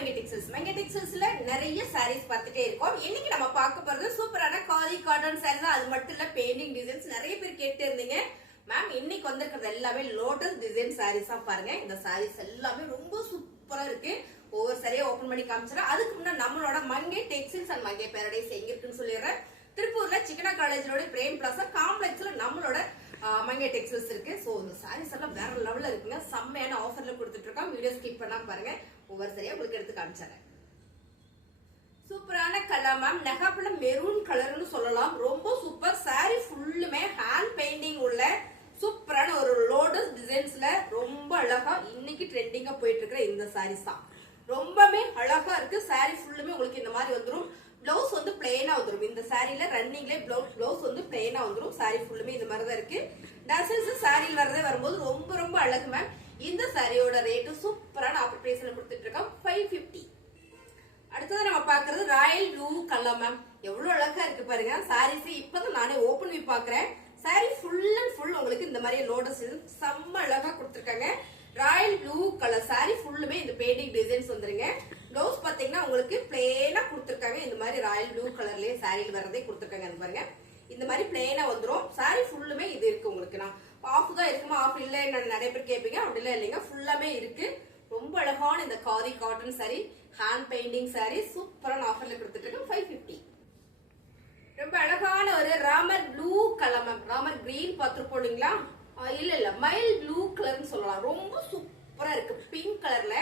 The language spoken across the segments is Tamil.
மங்கை டெக்ஸ்டைல்ஸ்ல நிறைய சாரீஸ் பார்த்துட்டே இருக்கோம். இன்னைக்கு நம்ம பார்க்க போறது சூப்பரான காதி காட்டன் சாரி தான். அது மட்டும் இல்ல பெயிண்டிங் டிசைன்ஸ் நிறைய பேர் கேட்டு இருந்தீங்க. மேம் இன்னைக்கு வந்திருக்கிறது எல்லாமே லோட்டஸ் டிசைன் சாரீஸ் தான். பாருங்க இந்த சாரீஸ் எல்லாமே ரொம்ப சூப்பரா இருக்கு. ஒவ்வொரு சாரியா ஓபன் பண்ணி காமிச்சிடறேன். அதுக்கு முன்னாடி நம்மளோட மங்கை டெக்ஸ்டைல்ஸ் அண்ட் மங்கை பேரடைஸ் எங்க இருக்குன்னு சொல்லிடுறேன். திருப்பூர்ல சிக்கனா காலேஜோட பிரேம் பிளாசா காம்ப்ளெக்ஸ்ல நம்மளோட மங்கை டெக்ஸ்டைல்ஸ் இருக்கு. சோ இந்த சாரீஸ் எல்லாம் வேற லெவல்ல இருக்குங்க. செம்மையான ஆஃபர்ல கொடுத்துட்டு இருக்கோம். வீடியோ ஸ்கிப் பண்ணாம பாருங்க. ஒவ்வொரு சரியா உங்களுக்கு எடுத்து காமிச்சறேன். சூப்பரான கலர் மேம், நெகாப்புல மெரூன் கலர்னு சொல்லலாம். ரொம்ப சூப்பர். சாரி ஃபுல்லுமே ஹேண்ட் பெயிண்டிங் உள்ள சூப்பரான ஒரு லோட்டஸ் டிசைன்ஸ்ல ரொம்ப அழகா இன்னைக்கு ட்ரெண்டிங்கா போயிட்டு இருக்கிற இந்த சாரீஸ் தான். ரொம்பவே அழகா இருக்கு. சாரி ஃபுல்லுமே உங்களுக்கு இந்த மாதிரி வந்துரும். பிளவுஸ் வந்து பிளெயினா வந்துரும். இந்த சாரில ரன்னிங்ல பிளவுஸ் வந்து பிளெயினா வந்துரும். சாரி ஃபுல்லுமே இந்த மாதிரி தான் இருக்கு. டசல்ஸ் சாரியில் வரதே வரும்போது ரொம்ப ரொம்ப அழகு மேம். இந்த சாரியோட ரேட் சூப்பரான ஆஃபர் பிரைஸ்ல கொடுத்துட்டு இருக்கோம் 550. அடுத்தது நம்ம பாக்குறது ராயல் ப்ளூ கலர் மேம். எவ்வளவு அழகா இருக்கு பாருங்க. சாரீஸ் இப்பதான் நானே ஓபன் பண்ணி பாக்குறேன். சாரி ஃபுல் அண்ட் ஃபுல் உங்களுக்கு இந்த மாதிரி லோட்டஸ் செம்ம அழகா கொடுத்துருக்காங்க. ராயல் ப்ளூ கலர் சாரி ஃபுல்லுமே இந்த பெயிண்டிங் டிசைன்ஸ் வந்துருங்க. பிளவுஸ் பாத்தீங்கன்னா உங்களுக்கு பிளேனா கொடுத்துருக்காங்க. இந்த மாதிரி ராயல் ப்ளூ கலர்லயே சாரியில் வரதே கொடுத்துருக்காங்க. பாருங்க இந்த மாதிரி பிளேனா வந்துரும். சாரி ஃபுல்லுமே இது இருக்கு. உங்களுக்கு நான் ஆஃப் தான் இருக்குமா, ஆஃப் இல்ல நிறைய பேர் கேட்பீங்க. அப்படி இல்ல இல்லைங்க, ஃபுல்லாமே இருக்கு. ரொம்ப அழகான இந்த khadi cotton sorry, hand painting sorry சூப்பரான ஆஃபர்ல கொடுத்துட்டு இருக்கு 550. ரொம்ப அழகான ஒரு Ramar blue colour ma'am. Ramar green பார்த்துருப்போம் இல்லைங்களா? இல்ல மைல் ப்ளூ கலர்னு சொல்லலாம். ரொம்ப சூப்பரா இருக்கு. பிங்க் கலர்ல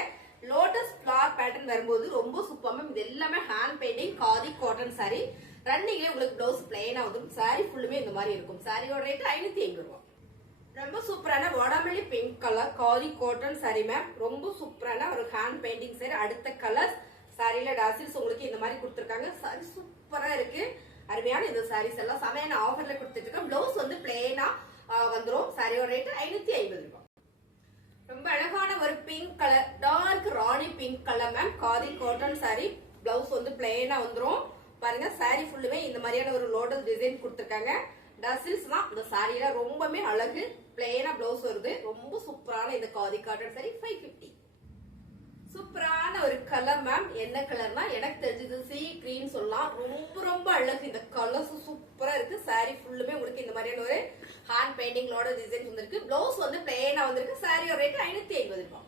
லோட்டஸ் ஃபிளவர் பேட்டர்ன் வரும்போது ரொம்ப சூப்பர் மேம். இது எல்லாமே hand painting khadi cotton sari. ரன்னிங்ல உங்களுக்கு பிளவுஸ் பிளெயினா வந்துடும். சாரி ஃபுல்லுமே இந்த மாதிரி இருக்கும். சாரியோட ரேட் 550 ரூபாய். ரொம்ப சூப்பரான வாடாமல்லி pink colour khadi cotton sari ma'am. ரொம்ப சூப்பரான ஒரு ஹேண்ட் பெயிண்டிங் சாரி. அடுத்த கலர் சாரியில டாசில்ஸ் உங்களுக்கு இந்த மாதிரி கொடுத்துருக்காங்க. சாரி சூப்பரா இருக்கு. அருமையான இந்த சாரீஸ் எல்லாம் சமையான ஆஃபர்ல கொடுத்துட்டு இருக்கோம். பிளவுஸ் வந்து பிளெயினா வந்துடும். சாரியோட ரேட் 550 ரூபாய். ரொம்ப அழகான ஒரு pink colour, dark rani pink colour ma'am. Khadi cotton sari. Blouse வந்து பிளெயினா வந்துடும். பாருங்க சாரி ஃபுல்லுமே இந்த மாதிரியான ஒரு லோட்டஸ் டிசைன் கொடுத்துருக்காங்க. டசில்ஸ் தான் இந்த சாரியில ரொம்பவே அழகு. பிளெயினா பிளவுஸ் வருது. ரொம்ப சூப்பரான இந்த காதி காட்டன் சாரி 550. சூப்பரான ஒரு கலர் மேம். என்ன கலர்னா எனக்கு தெரிஞ்சது சீ கிரீன் சொல்லலாம். ரொம்ப ரொம்ப அழகு. இந்த கலர்ஸ் சூப்பரா இருக்கு. சாரி ஃபுல்லுமே உங்களுக்கு இந்த மாதிரியான ஒரு ஹேண்ட் பெயிண்டிங் லோட்டஸ் டிசைன்ஸ் வந்திருக்கு. பிளவுஸ் வந்து பிளெயினா வந்திருக்கு. சாரியோட ரேட் 550 ரூபாய்.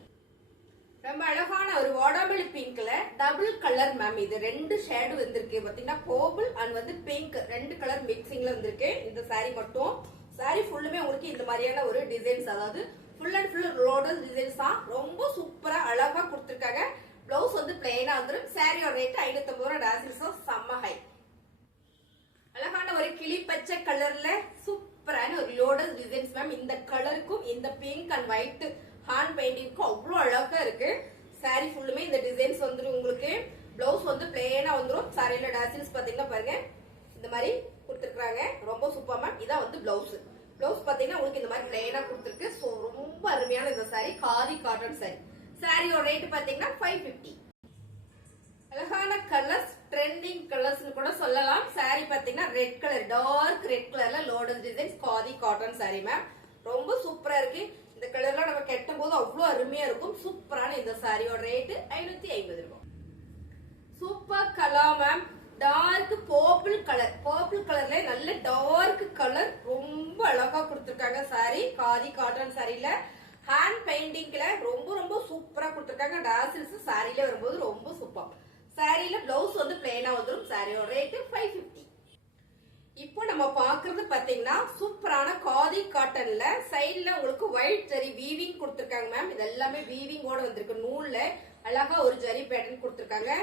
ரொம்ப அழகான ஒரு வாடாமல்லி பிங்க்ல டபுள் கலர் மேம். இது ரெண்டு ஷேடு வந்திருக்கு. பாத்தீங்கன்னா பர்பிள் அண்ட் வந்து பிங்க் ரெண்டு கலர் மிக்சிங்ல வந்திருக்கு. இந்த சாரி மட்டும் சாரி ஃபுல்லுமே உங்களுக்கு இந்த மாதிரியான ஒரு டிசைன்ஸ், அதாவது full and full lotus designs தான். ரொம்ப சூப்பரா அழகா கொடுத்துருக்காங்க. பிளவுஸ் வந்து பிளெயினா வந்துடும். சாரியோட ரேட் 550 ரூபாய். டாசில்ஸும் செம்ம ஹை. அழகான ஒரு கிளி பச்சை கலர்ல சூப்பரான ஒரு லோட்டஸ் டிசைன்ஸ் மேம். இந்த கலருக்கும் இந்த பிங்க் அண்ட் ஒயிட் ஹேண்ட் பெயிண்டிங்க்கும் அவ்வளவு அழகா இருக்கு. சாரி ஃபுல்லுமே இந்த டிசைன்ஸ் வந்துடும் உங்களுக்கு. பிளவுஸ் வந்து பிளெயினா வந்துடும். சாரியில டாசில்ஸ் பாத்தீங்கன்னா பாருங்க இந்த மாதிரி கொடுத்துருக்காங்க. ரொம்ப சூப்பர் மேம். இதான் வந்து பிளவுஸ். பிளவுஸ் பாத்தீங்கன்னா உங்களுக்கு இந்த மாதிரி பிளெயினா கொடுத்துருக்கு. சோ ரொம்ப அருமையான இந்த சாரி காதி காட்டன் சாரி. சாரியோட ரேட் பாத்தீங்கன்னா 550. அழகான கலர்ஸ், ட்ரெண்டிங் கலர்ஸ் கூட சொல்லலாம். சாரி பாத்தீங்கன்னா ரெட் கலர், டார்க் ரெட் கலர்ல lotus designs khadi cotton sari ma'am. ரொம்ப சூப்பரா இருக்கு. இந்த கலர்லாம் நம்ம கட்டும் போது அவ்வளவு அருமையா இருக்கும். சூப்பரான இந்த சாரியோட ரேட் 550 ரூபாய். Super colour ma'am. Dark purple colour, purple கலர்ல நல்ல டார்க் கலர். ரொம்ப அழகா கொடுத்துருக்காங்க. சாரி காதி காட்டன் சாரில ஹேண்ட் பெயிண்டிங்ல ரொம்ப ரொம்ப சூப்பரா கொடுத்துருக்காங்க. டாசில்ஸ் சாரில வரும்போது ரொம்ப சூப்பர். சாரியில பிளவுஸ் வந்து பிளெயினா வந்துடும். சாரியோட ரேட் 550. இப்போ நம்ம பாக்குறது பாத்தீங்கன்னா சூப்பரான காதி காட்டன்ல சைடுல உங்களுக்கு ஒயிட் ஜரி வீவிங் கொடுத்துருக்காங்க மேம். இது எல்லாமே வீவிங்கோட வந்திருக்கு. நூல்ல அழகா ஒரு ஜரி பேட்டர்ன் கொடுத்துருக்காங்க.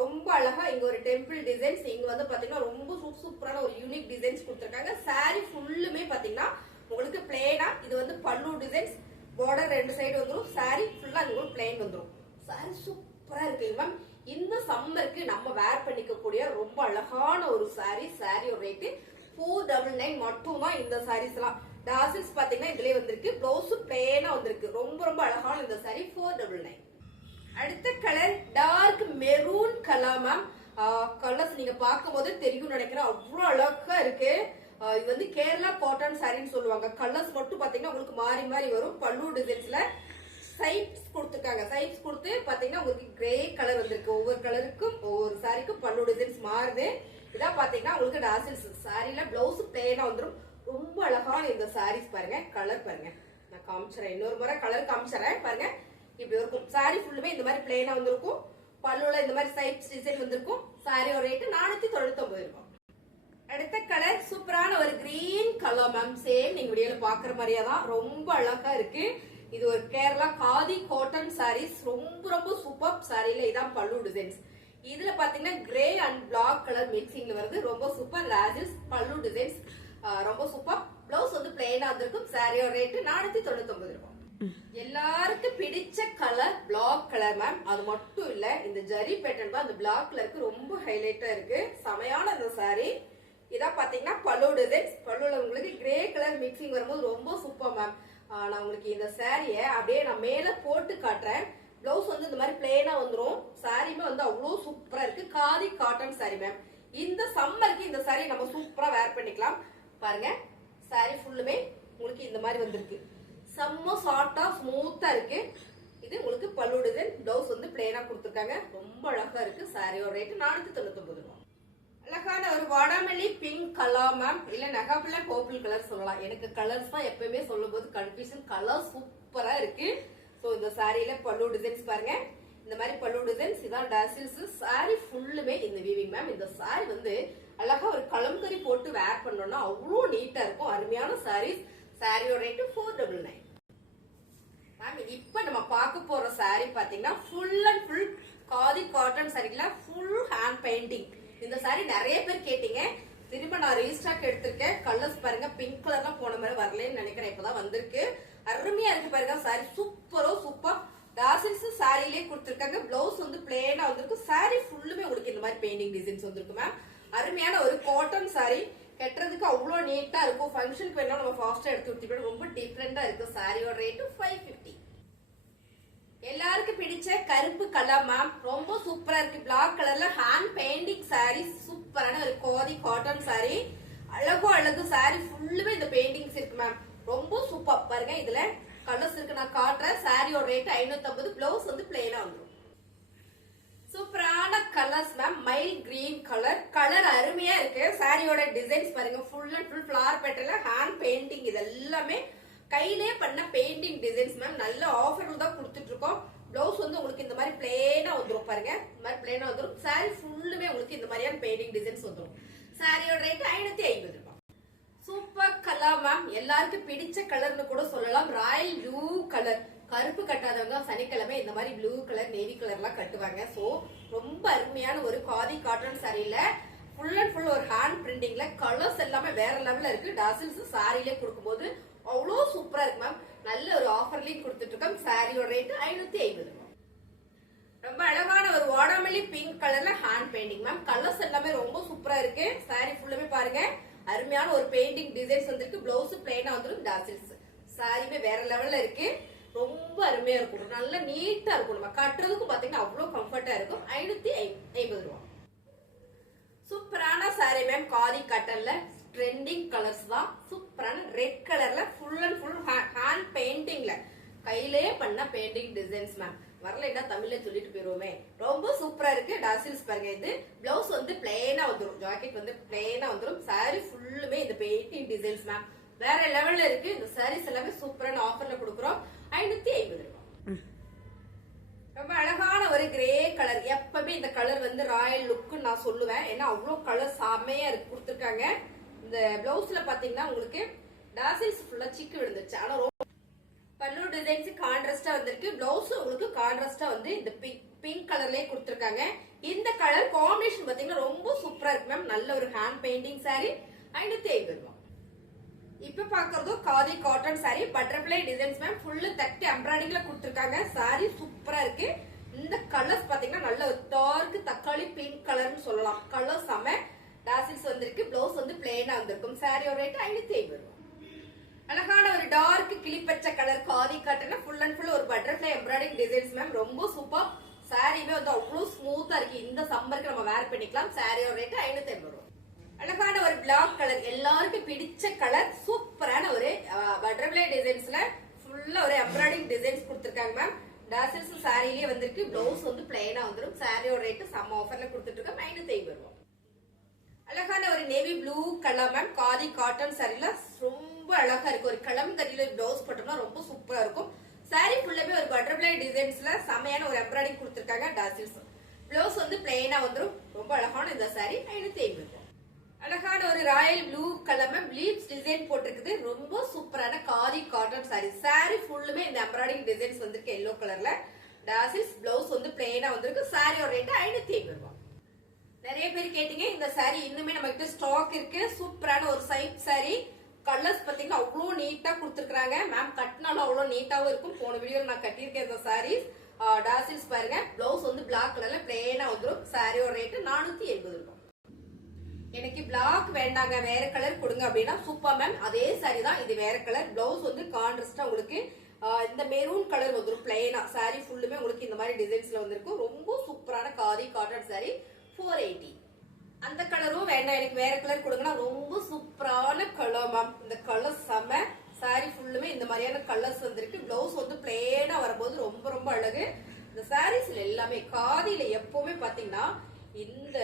ரொம்ப அழகா இங்க ஒரு டெம்பிள் டிசைன்ஸ், இங்க வந்து பாத்தீங்கன்னா ரொம்ப சூப்பரான ஒரு யூனிக் டிசைன்ஸ் கொடுத்துருக்காங்க. சாரி ஃபுல்லுமே பாத்தீங்கன்னா உங்களுக்கு பிளெயினா இது வந்து பல்லு டிசைன்ஸ், பார்டர் ரெண்டு சைடு வந்துடும். சாரி ஃபுல்லா உங்களுக்கு பிளெயின் வந்துடும். சாரி சூப்பரா இருக்குங்க மேம். இந்த சம்மருக்கு நம்ம வேர் பண்ணிக்க கூடிய ரொம்ப அழகான ஒரு சாரி. சாரியோட ரேட் 499 மட்டும் தான். இந்த சாரீஸ் எல்லாம் டாசில்ஸ் பாத்தீங்கன்னா இதுலயே வந்திருக்கு. பிளவுஸ் பிளெயினா வந்திருக்கு. ரொம்ப ரொம்ப அழகான இந்த சாரி 499. அடுத்த colour dark maroon colour ma'am. Colours நீங்க பார்க்கும் போது தெரியும் நினைக்கிறேன். அவ்வளவு அழகா இருக்கு. இது வந்து கேரளா காட்டன் சாரின்னு சொல்லுவாங்க. கலர்ஸ் மட்டும் பாத்தீங்கன்னா உங்களுக்கு மாறி மாறி வரும். பல்லு டிசைன்ஸ்ல சைட்ஸ் கொடுத்துருக்காங்க. சைட்ஸ் கொடுத்து பாத்தீங்கன்னா உங்களுக்கு கிரே கலர் வந்திருக்கு. ஒவ்வொரு கலருக்கும் ஒவ்வொரு சாரிக்கும் பல்லு டிசைன்ஸ் மாறுது. இதான் பாத்தீங்கன்னா உங்களுக்கு டாசில்ஸ் சாரில பிளவுஸ் பிளேனா வந்துடும். ரொம்ப அழகான இந்த சாரீஸ் பாருங்க. கலர் பாருங்க, நான் காமிச்சறேன், இன்னொரு முறை கலர் காமிச்சறேன் பாருங்க. இப்படி இருக்கும் சாரி ஃபுல்லுமே இந்த மாதிரி பிளேனா வந்திருக்கும். பல்லுல இந்த மாதிரி சைட்ஸ் டிசைன் வந்திருக்கும். சாரியோட ரேட் 499 இருக்கும். அடுத்த கலர் சூப்பரான ஒரு கிரீன் கலர் மேம். சேம் நீங்க வீடியோல பாக்குற மாதிரியே தான், ரொம்ப அழகா இருக்கு. இது ஒரு கேரளா காதி காட்டன் சாரீஸ். ரொம்ப ரொம்ப சூப்பர் சாரில இதான் பல்லு டிசைன்ஸ். இதுல பாத்தீங்கன்னா கிரே அண்ட் பிளாக் கலர் மிக்சிங்ல வருது. ரொம்ப சூப்பர் லாஜஸ் பல்லு டிசைன்ஸ் ரொம்ப சூப்பர். பிளவுஸ் வந்து பிளெயினா வந்திருக்கும். சாரியோட ரேட் 499 இருக்கும். எல்லாருக்கும் பிடிச்ச கலர் பிளாக் கலர் மேம். அது மட்டும் இல்ல, இந்த ஜரி பேட்டர்ன் தான் அந்த பிளாக் கலருக்கு ரொம்ப ஹைலைட்டா இருக்கு. செமையான இந்த சாரி. இதான் பாத்தீங்கன்னா பல்லு டிசைன்ஸ். பல்லுல உங்களுக்கு கிரே கலர் மிக்சிங் வரும்போது ரொம்ப சூப்பர் மேம். நான் உங்களுக்கு இந்த சாரிய அப்படியே நான் மேல போட்டு காட்டுறேன். பிளவுஸ் வந்து இந்த மாதிரி பிளெயினா வந்துரும். சாரியுமே வந்து அவ்வளவு சூப்பரா இருக்கு. Khadi cotton sari ma'am. இந்த சம்மருக்கு இந்த சாரி நம்ம சூப்பரா வேர் பண்ணிக்கலாம். பாருங்க, சாரி ஃபுல்லுமே உங்களுக்கு இந்த மாதிரி வந்திருக்கு. செம்ம சாஃப்டா ஸ்மூத்தா இருக்கு. இது உங்களுக்கு பல்லு டிசைன். பிளவுஸ் வந்து பிளெயினா கொடுத்துருக்காங்க. ரொம்ப அழகா இருக்கு. சாரியோட ரேட் 499 ரூபாய். அழகான ஒரு வாடாமல்லி பிங்க் கலர் மேம். இல்ல நகாபிள்ள பர்பிள் கலர் சொல்லலாம். எனக்கு கலர்ஸ் தான் எப்பயுமே சொல்லும் போது கன்ஃபியூஷன். கலர் சூப்பரா இருக்கு. சோ இந்த சாரியில பல்லு டிசைன்ஸ் பாருங்க. இந்த மாதிரி பல்லு டிசைன்ஸ். இதான் டாசில்ஸ். சாரி ஃபுல்லுமே இந்த வீவிங் மேம். இந்த சாரி வந்து அழகா ஒரு கலம்கரி போட்டு வேர் பண்ணோம்னா அவ்வளோ நீட்டா இருக்கும். அருமையான சாரீஸ். சாரியோட ரேட் 499 மேம். இப்ப நம்ம பார்க்க போற சாரி பாத்தீங்கன்னா full and full khadi cotton சாரில ஃபுல் ஹேண்ட் பெயிண்டிங். இந்த சாரி நிறைய பேர் கேட்டீங்க. திரும்ப நான் ரீஸ்டாக் எடுத்திருக்கேன். கலர்ஸ் பாருங்க, பிங்க் கலர்லாம் போன மாதிரி வரலன்னு நினைக்கிறேன். இப்பதான் வந்திருக்கு. அருமையா இருக்கு பாருங்க. சாரி சூப்பரோ சூப்பர். டாசில்ஸ் சாரிலே கொடுத்திருக்காங்க. பிளவுஸ் வந்து பிளேனா வந்திருக்கு. சாரி ஃபுல்லுமே உங்களுக்கு இந்த மாதிரி பெயிண்டிங் டிசைன்ஸ் வந்திருக்கு மேம். அருமையான ஒரு காட்டன் சாரி. கட்டுறதுக்கு அவ்வளவு நீட்டா இருக்கும். ஃபங்க்ஷனுக்கு வேணா நம்ம ஃபாஸ்டா எடுத்து ஊத்திப்போம். ரொம்ப டிஃபரெண்டா இருக்கு. சாரியோட ரேட் 550. எல்லாருக்கும் பிடிச்ச கருப்பு கலர் மேம். ரொம்ப சூப்பரா இருக்கு. பிளாக் கலர்ல ஹேண்ட் பெயிண்டிங் சாரி. சூப்பரான ஒரு கோதி காட்டன் சாரி. அழகோ அழகு. சாரி ஃபுல்லுமே இந்த பெயிண்டிங்ஸ் இருக்கு மேம். ரொம்ப சூப்பர். பாருங்க, இதுல கலர்ஸ் இருக்கு, நான் காட்டுறேன். சாரியோட ரேட் 550. பிளவுஸ் வந்து பிளெயினா வந்துடும். சூப்பரான colours ma'am. Mild green colour. Colour அருமையா இருக்கு. சாரியோட டிசைன்ஸ் பாருங்க. ஃபுல் அண்ட் ஃபுல் ஃபிளவர் பேட்டர்ல ஹேண்ட் பெயிண்டிங். இது எல்லாமே கையிலே பண்ண பெயிண்டிங் டிசைன்ஸ் மேம். நல்ல ஆஃபர்கள் தான் கொடுத்துட்டு இருக்கோம். பிளவுஸ் வந்து உங்களுக்கு இந்த மாதிரி பிளேனா வந்துரும். பாருங்க, இந்த மாதிரி பிளேனா வந்துரும். சாரி ஃபுல்லுமே உங்களுக்கு இந்த மாதிரியான பெயிண்டிங் டிசைன்ஸ் வந்துரும். சாரியோட ரேட் 550 ரூபாய். Super colour ma'am. எல்லாருக்கும் பிடிச்ச கலர்னு கூட சொல்லலாம். Royal blue colour. கருப்பு கட்டாதவங்க சனிக்கிழமை இந்த மாதிரி ப்ளூ கலர் நேவி கலர் எல்லாம் கட்டுவாங்க. சோ ரொம்ப அருமையான ஒரு காதி காட்டன் சாரியில ஃபுல் அண்ட் ஃபுல் ஒரு ஹேண்ட் பிரிண்டிங்ல கலர்ஸ் எல்லாமே வேற லெவல்ல இருக்கு. டாசில்ஸ் சாரியிலே கொடுக்கும்போது அவ்வளோ சூப்பரா இருக்கு மேம். நல்ல ஒரு ஆஃபர்லயும் கொடுத்துட்டு இருக்கோம். சாரியோட ரேட் 550 ரூபாய். ரொம்ப அழகான ஒரு வாடாமல்லி பிங்க் கலர்ல ஹேண்ட் பெயிண்டிங் மேம். கலர்ஸ் எல்லாமே ரொம்ப சூப்பரா இருக்கு. சாரி ஃபுல்லுமே பாருங்க, அருமையான ஒரு பெயிண்டிங் டிசைன்ஸ் வந்திருக்கு. பிளவுஸ் பிளெயினா வந்துடும். டாசில்ஸ் சாரியுமே வேற லெவல்ல இருக்கு. ரொம்ப அருமையா இருக்கும். நல்ல நீட்டா இருக்கும். நம்ம கட்டுறதுக்கும் பாத்தீங்கன்னா அவ்வளவு கம்ஃபர்ட்டா இருக்கும். 550 ரூபாய். சூப்பரான சாரி மேம். காதி காட்டன்ல ட்ரெண்டிங் கலர்ஸ் தான். சூப்பரான ரெட் கலர்ல ஃபுல் அண்ட் ஃபுல் ஹேண்ட் பெயிண்டிங்ல கையிலே பண்ண பெயிண்டிங் டிசைன்ஸ் மேம். வரலைன்னா தமிழ்ல சொல்லிட்டு போயிருவோமே. ரொம்ப சூப்பரா இருக்கு. டாசில்ஸ் பாருங்க. இது பிளவுஸ் வந்து பிளெயினா வந்துடும். ஜாக்கெட் வந்து பிளெயினா வந்துடும். சாரி ஃபுல்லுமே இந்த பெயிண்டிங் டிசைன்ஸ் மேம். வேற லெவல்ல இருக்கு. இந்த சாரீஸ் எல்லாமே சூப்பரான ஆஃபர்ல கொடுக்குறோம். 550 ரூபாய். ரொம்ப அழகான ஒரு கிரே கலர். எப்பவுமே இந்த கலர் வந்து ராயல் லுக் நான் சொல்லுவேன். ஏன்னா அவ்வளவு கலர் செமையா இருக்கு கொடுத்துருக்காங்க. இந்த பிளவுஸ்ல பாத்தீங்கன்னா உங்களுக்கு டாசில்ஸ் ஃபுல்லா சிக்கு விழுந்துருச்சு. ஆனா பல்லு டிசைன்ஸ் கான்ட்ராஸ்டா வந்திருக்கு. பிளவுஸ் உங்களுக்கு கான்ட்ராஸ்டா வந்து இந்த பிங்க் கலர்லயே கொடுத்துருக்காங்க. இந்த கலர் காம்பினேஷன் பாத்தீங்கன்னா ரொம்ப சூப்பரா இருக்கு மேம். நல்ல ஒரு ஹேண்ட் பெயிண்டிங் சாரி. 550 ரூபாய். இப்ப பாக்குறதும் khadi cotton sari. Butterfly designs ma'am. Full தட்டி எம்ப்ராய்டிங்ல கொடுத்துருக்காங்க. சாரி சூப்பரா இருக்கு. இந்த கலர்ஸ் பாத்தீங்கன்னா நல்ல ஒரு டார்க் தக்காளி பிங்க் கலர்னு சொல்லலாம். கலர் செம. டாசில்ஸ் வந்திருக்கு. பிளவுஸ் வந்து பிளெயினா வந்திருக்கும். சாரியோட ரேட் 550 ரூபாய். அழகான ஒரு டார்க் கிளிப்பச்சை கலர் காதி காட்டன்ல ஃபுல் அண்ட் ஃபுல் ஒரு பட்டர்ஃபிளை எம்ப்ராய்டிங் டிசைன்ஸ் மேம். ரொம்ப சூப்பர். சாரியுமே வந்து அவ்வளவு ஸ்மூத்தா இருக்கு. இந்த சம்மருக்கு நம்ம வேர் பண்ணிக்கலாம். சாரியோட ரேட் 550 ரூபாய். அழகான ஒரு பிளாக் கலர். எல்லாருக்கும் பிடிச்ச கலர். சூப்பரான ஒரு பட்டர்ஃபிளை டிசைன்ஸ்ல ஃபுல் ஃபுல்லா ஒரு எம்ப்ராய்டிங் டிசைன்ஸ் கொடுத்துருக்காங்க மேம். டாசல்ஸ் சாரிலேயே வந்திருக்கு. பிளவுஸ் வந்து பிளைனா வந்துடும். சாரியோட ரேட்டு செம்ம ஆஃபர்ல கொடுத்துட்டு இருக்கோம். 950 ரூபாய். அழகான ஒரு navy blue colour ma'am. Khadi cotton சாரில ரொம்ப அழகா இருக்கு. ஒரு கலம்கரியில பிளவுஸ் போட்டோம்னா ரொம்ப சூப்பரா இருக்கும். சாரி ஃபுல்லாவே ஒரு பட்டர்ஃபிளை டிசைன்ஸ்ல செமையான ஒரு எம்ப்ராய்டிங் கொடுத்துருக்காங்க. டாசல்ஸ் பிளவுஸ் வந்து பிளைனா வந்துடும். ரொம்ப அழகான இந்த சாரி 550 ரூபாய். அழகான ஒரு Royal blue colour ma'am. Leaves design போட்டிருக்குது. ரொம்ப சூப்பரான காதி காட்டன் சாரி. சாரி ஃபுல்லுமே இந்த எம்ப்ராய்டிங் டிசைன்ஸ் வந்திருக்கு எல்லோ கலர்ல. டாசல்ஸ் பிளவுஸ் வந்து பிளைனா வந்திருக்கு. சாரியோட ரேட் 550 ரூபாய். நிறைய பேர் கேட்டீங்க, இந்த சாரி இன்னுமே நம்ம கிட்ட ஸ்டாக் இருக்கு. சூப்பரான ஒரு சைப் சாரி. கலர்ஸ் பாத்தீங்கன்னா அவ்வளவு நீட்டா கொடுத்துருக்காங்க மேம். கட்டினாலும் அவ்வளவு நீட்டாவும் இருக்கும். போன வீடியோல நான் கட்டியிருக்கேன் இந்த சாரீஸ். டாசில்ஸ் பாருங்க. பிளவுஸ் வந்து பிளாக் கலர்ல பிளேனா வந்துடும். சாரியோட ரேட்டு 480 ரூபாய். எனக்கு பிளாக் வேண்டாங்க, வேற கலர் கொடுங்க அப்படின்னா சூப்பர் மேம். அதே சாரி தான், இது வேற கலர். பிளவுஸ் வந்து கான்ட்ராஸ்டா உங்களுக்கு இந்த மெரூன் கலர் வந்துடும் பிளேனா. சாரி ஃபுல்லுமே உங்களுக்கு இந்த மாதிரி டிசைன்ஸ்ல வந்திருக்கும். ரொம்ப சூப்பரான காதி காட்டன் சாரி 480. அந்த கலரும் வேண்டாம், எனக்கு வேற கலர் கொடுங்கன்னா ரொம்ப சூப்பரான கலர் மேம். இந்த கலர் செம. சாரி ஃபுல்லுமே இந்த மாதிரியான கலர்ஸ் வந்திருக்கு. பிளவுஸ் வந்து பிளேனா வரும்போது ரொம்ப ரொம்ப அழகு. இந்த சாரீஸ்ல எல்லாமே காதியில எப்பவுமே பாத்தீங்கன்னா இந்த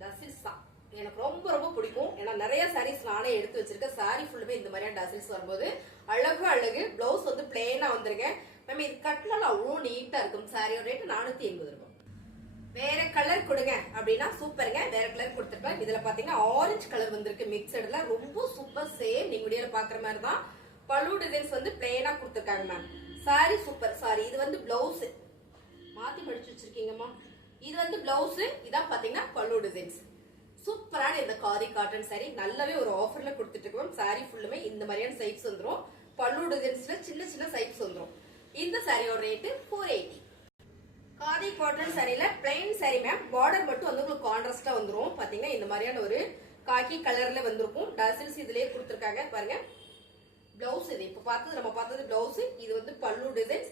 டசில்ஸ் தான் எனக்கு ரொம்ப ரொம்ப பிடிக்கும். ஏன்னா நிறைய சாரீஸ் நானே எடுத்து வச்சிருக்கேன். சாரி ஃபுல்லுமே இந்த மாதிரியான டசில்ஸ் வரும்போது அழகு அழகு. பிளவுஸ் வந்து பிளேனா வந்திருக்கேன் மேம். இது கட்டினாலும் அவ்வளோ நீட்டா இருக்கும். சாரியோட ரேட்டு 480 ரூபாய். வேற கலர் கொடுங்க அப்படின்னா சூப்பருங்க. வேற கலர் கொடுத்துருக்கேன். இதுல பாத்தீங்கன்னா ஆரஞ்சு கலர் வந்திருக்கு மிக்சடுல. ரொம்ப சூப்பர். சேம் நீங்க வீடியோல பாக்குற மாதிரி தான். பல்லு டிசைன்ஸ் வந்து பிளேனா கொடுத்துருக்காங்க மேம். Sorry super. சாரி இது வந்து பிளவுஸ் மாத்தி மடிச்சு வச்சிருக்கீங்கம்மா. இது வந்து பிளவுஸ். இதான் பாத்தீங்கன்னா பல்லு டிசைன்ஸ். சூப்பரான இந்த காதி காட்டன் சாரி நல்லாவே ஒரு ஆஃபர்ல கொடுத்துட்டு இருக்கோம். சாரி ஃபுல்லுமே இந்த மாதிரியான சைப்ஸ் வந்துடும். பல்லு டிசைன்ஸ்ல சின்ன சின்ன சைப்ஸ் வந்துடும். இந்த சாரியோட ரேட்டு 480. காதி காட்டன் சாரியில பிளைன் சாரி மேம். பார்டர் மட்டும் வந்து உங்களுக்கு கான்ட்ராஸ்டா வந்துரும். பாத்தீங்கன்னா இந்த மாதிரியான ஒரு காக்கி கலர்ல வந்திருக்கும். டசில்ஸ் இதுலயே கொடுத்துருக்காங்க பாருங்க. பிளவுஸ் இது இப்ப நம்ம பார்த்தது பிளவுஸ். இது வந்து பல்லு டிசைன்ஸ்.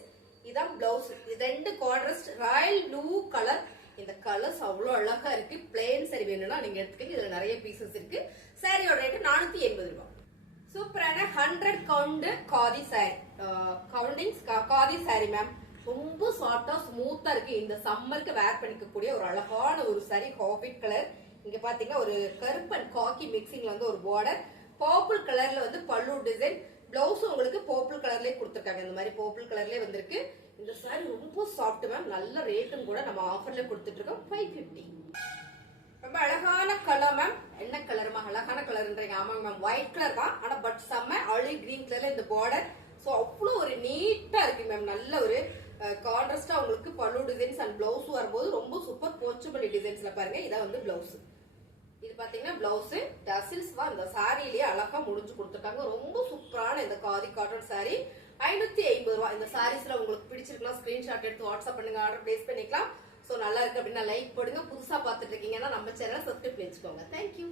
இதான் பிளவுஸ். இது ரெண்டு கான்ட்ராஸ்ட் ராயல் ப்ளூ கலர். இந்த கலர்ஸ் அவ்வளவு அழகா இருக்கு. பிளைன் சாரி வேணும்னா நீங்க எடுத்துக்கங்க. இதுல நிறைய பீசஸ் இருக்கு. சாரியோட ரேட்டு 480 ரூபாய். சூப்பரான 100 count khadi sorry. Countings khadi sorry ma'am. ரொம்ப சாஃப்டா ஸ்மூத்தா இருக்கு. இந்த சம்மருக்கு வேர் பண்ணிக்கக்கூடிய ஒரு அழகான ஒரு சாரி. Habit colour. இங்க பாத்தீங்கன்னா ஒரு கருப்பன் காக்கி மிக்சிங்ல வந்து ஒரு பார்டர். பர்பிள் கலர்ல வந்து பல்லு டிசைன். பிளவுஸ் உங்களுக்கு பர்பிள் கலர்லயே கொடுத்துருக்காங்க. இந்த மாதிரி பர்பிள் கலர்லயே வந்திருக்கு. இந்த சாரி ரொம்ப சாஃப்ட் மேம். நல்ல ரேட்டும் கூட நம்ம ஆஃபர்ல கொடுத்துட்டு இருக்கோம். 550. ரொம்ப அழகான கலர் மேம். என்ன கலருமா அழகான கலர்ன்றீங்க? ஆமாங்க மேம். ஒயிட் கலர் தான். ஆனா பட் செம்ம ஆலிவ் கிரீன் கலர்ல இந்த பார்டர். சோ அவ்வளவு ஒரு நீட்டா இருக்கு மேம். நல்ல ஒரு கான்ட்ராஸ்டா உங்களுக்கு பல்லு டிசைன்ஸ் அண்ட் பிளவுஸ் வரும்போது ரொம்ப சூப்பர். போச்சபடி டிசைன்ஸ்ல பாருங்க. இதான் வந்து பிளவுஸ். இது பாத்தீங்கன்னா பிளவுஸ். டசில்ஸ் தான் இந்த சாரியிலேயே அழகா முடிஞ்சு கொடுத்துருக்காங்க. ரொம்ப சூப்பரான இந்த காதி காட்டன் சாரி 550 ரூபாய். இந்த சாரீஸ்ல உங்களுக்கு பிடிச்சிருக்கலாம் ஸ்கிரீன்ஷாட் எடுத்து வாட்ஸ்அப் பண்ணுங்க. ஆர்டர் பிளேஸ் பண்ணிக்கலாம். சோ நல்லா இருக்கு அப்படின்னா லைக் போடுங்க. புதுசா பாத்துட்டு இருக்கீங்கன்னா நம்ம சேனலை சப்ஸ்கிரைப் பண்ணிக்கோங்க. தேங்க்யூ.